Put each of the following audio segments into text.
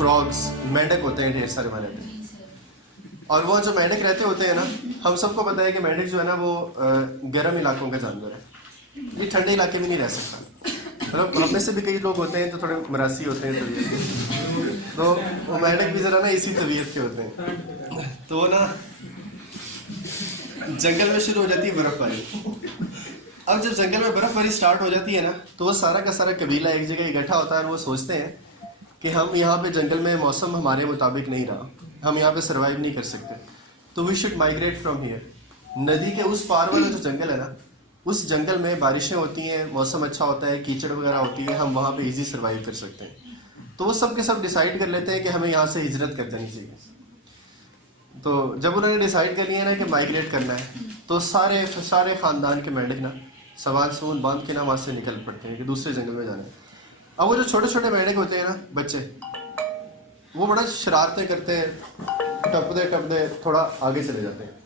Frogs, मेंढक होते हैं ढेर सारे हमारे यहाँ पे। और वो जो मेंढक रहते होते हैं ना, हम सबको पता है कि मेंढक जो है ना वो गर्म इलाकों का जानवर है, ये ठंडे इलाके में नहीं रह सकता। मतलब हम में से भी कई लोग होते हैं जो थोड़े मरासी होते हैं तबीयत के, तो वो मेंढक भी ज़रा ना इसी तबीयत के होते हैं। तो वो ना जंगल में शुरू हो जाती है बर्फ़बारी। अब जब जंगल में बर्फ़बारी स्टार्ट हो जाती है ना, तो वो सारा का सारा कबीला एक जगह इकट्ठा होता है और वो सोचते हैं कि हम यहाँ पे जंगल में मौसम हमारे मुताबिक नहीं रहा, हम यहाँ पे सर्वाइव नहीं कर सकते, तो we should migrate from here. नदी के उस पार वाला जो जंगल है ना, उस जंगल में बारिशें होती हैं, मौसम अच्छा होता है, कीचड़ वगैरह होती है, हम वहाँ पे इजी सर्वाइव कर सकते हैं। तो वो सब के सब डिसाइड कर लेते हैं कि हमें यहाँ से हिजरत कर जानी चाहिए। तो जब उन्होंने डिसाइड कर लिया ना कि माइग्रेट करना है, तो सारे ख़ानदान के मेंढक ना सवाल सून बांध के ना वहाँ से निकल पड़ते हैं कि दूसरे जंगल में जाना है। अब वो जो छोटे छोटे मेंढक होते हैं ना, बच्चे, वो बड़ा शरारतें करते हैं, टपदे थोड़ा आगे चले जाते हैं।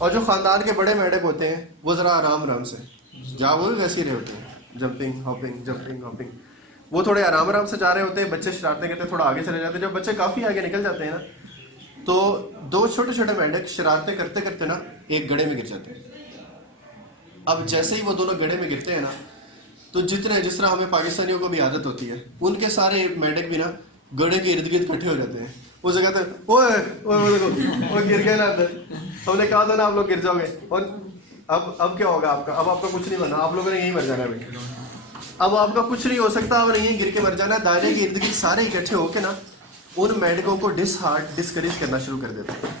और जो ख़ानदान के बड़े मेंढक होते हैं वो ज़रा आराम से, जहाँ वो भी वैसे ही रहे होते हैं, जंपिंग हॉपिंग, वो थोड़े आराम से जा रहे होते हैं, बच्चे शरारतें करते हैं, थोड़ा आगे चले जाते हैं। जब बच्चे काफ़ी आगे निकल जाते हैं ना, तो दो छोटे छोटे मेंढक शरारतें करते करते ना एक गड्ढे में गिर जाते हैं। अब जैसे ही वो दोनों गड्ढे में गिरते हैं ना, तो जिस तरह हमें पाकिस्तानियों को भी आदत होती है, उनके सारे मेंढक भी ना गड्ढे के इर्द गिर्द इकट्ठे हो जाते हैं। उस जगह तो ओए देखो वो गिर गए ना अंदर, हमने कहा था ना आप लोग गिर जाओगे। और अब क्या होगा आपका? अब आपका कुछ नहीं बनना, आप लोगों ने यहीं मर जाना है। अब आपका कुछ नहीं हो सकता, अब यहीं गिर के मर जाना है। दायरे के इर्द गिर्द सारे इकट्ठे होके ना उन मेंढकों को डिस्करेज करना शुरू कर देते हैं।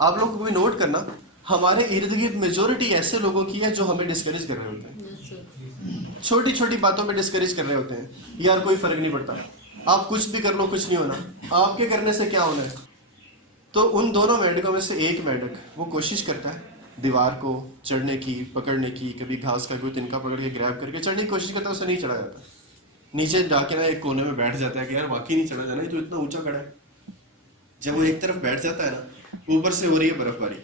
आप लोग को भी नोट करना, हमारे इर्द गिर्द मेजोरिटी ऐसे लोगों की है जो हमें डिस्करेज कर रहे होते हैं, छोटी छोटी बातों में डिस्करेज कर रहे होते हैं। यार कोई फर्क नहीं पड़ता, आप कुछ भी कर लो, कुछ नहीं होना, आपके करने से क्या होना है। तो उन दोनों मेंढकों में से एक मेंढक वो कोशिश करता है दीवार को चढ़ने की, पकड़ने की, कभी घास का कोई तिनका पकड़ के ग्रैब करके चढ़ने की कोशिश करता है, उसे नहीं चढ़ा जाता। नीचे जाके ना एक कोने में बैठ जाता है कि यार वाकई नहीं चढ़ा जाना, तो इतना ऊंचा खड़ा है। जब वो एक तरफ बैठ जाता है ना, ऊपर से हो रही है बर्फबारी,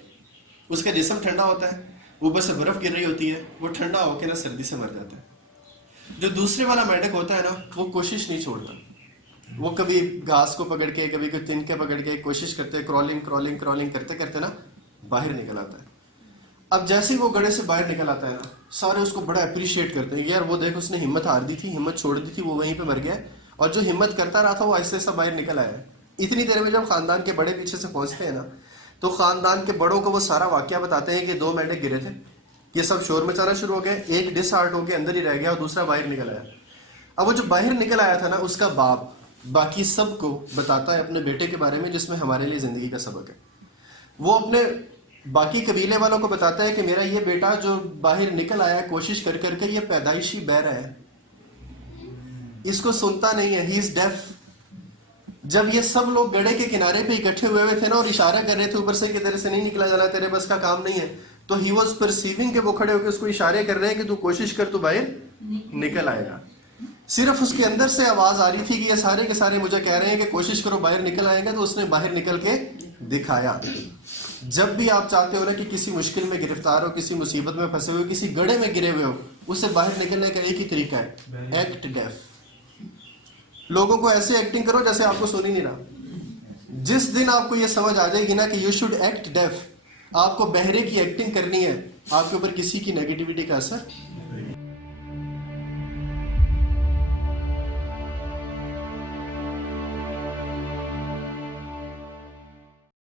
उसका जिस्म ठंडा होता है, ऊपर से बर्फ गिर रही होती है, वो ठंडा होकर ना सर्दी से मर जाता है। जो दूसरे वाला मेंढक होता है ना, वो कोशिश नहीं छोड़ता, वो कभी घास को पकड़ के, कभी कोई तिनके पकड़ के कोशिश करते, क्रॉलिंग करते करते ना बाहर निकल आता है। अब जैसे ही वो गड्ढे से बाहर निकल आता है ना, सारे उसको बड़ा अप्रिशिएट करते हैं, यार वो देख उसने हिम्मत हार दी थी, हिम्मत छोड़ दी थी, वो वहीं पे मर गया, और जो हिम्मत करता रहा था वो ऐसे ऐसा बाहर निकल आया। इतनी देर में जब खानदान के बड़े पीछे से पहुंचते हैं ना, तो खानदान के बड़ों को वो सारा वाकया बताते हैं कि 2 मेंढक गिरे थे, ये सब शोर मचाना शुरू हो गए, एक डिसहार्ट होकर अंदर ही रह गया और दूसरा बाहर निकल आया। अब वो जो बाहर निकल आया था ना, उसका बाप बाकी सबको बताता है अपने बेटे के बारे में, जिसमें हमारे लिए ज़िंदगी का सबक है। वो अपने बाकी कबीले वालों को बताता है कि मेरा ये बेटा जो बाहर निकल आया कोशिश कर करके, ये पैदाइशी बहरा है, इसको सुनता नहीं है, ही इज डेफ। जब ये सब लोग गड्ढे के किनारे पे इकट्ठे हुए थे ना और इशारा कर रहे थे ऊपर से कि तेरे से नहीं निकला जाना, तेरे बस का काम नहीं है, तो ही वॉज परसीविंग कि वो खड़े होकर उसको इशारे कर रहे हैं कि तू कोशिश कर, तू बाहर निकल आएगा। सिर्फ उसके अंदर से आवाज आ रही थी कि ये सारे के सारे मुझे कह रहे हैं कि कोशिश करो बाहर निकल आएगा, तो उसने बाहर निकल के दिखाया। जब भी आप चाहते हो ना कि किसी मुश्किल में गिरफ्तार हो, किसी मुसीबत में फंसे हुए, किसी गड्ढे में गिरे हुए हो, उससे बाहर निकलने का एक ही तरीका है, एक्ट डेफ। लोगों को ऐसे एक्टिंग करो जैसे आपको सुन ही नहीं रहा। जिस दिन आपको ये समझ आ जाएगी ना कि यू शुड एक्ट डेफ, आपको बहरे की एक्टिंग करनी है, आपके ऊपर किसी की नेगेटिविटी का असर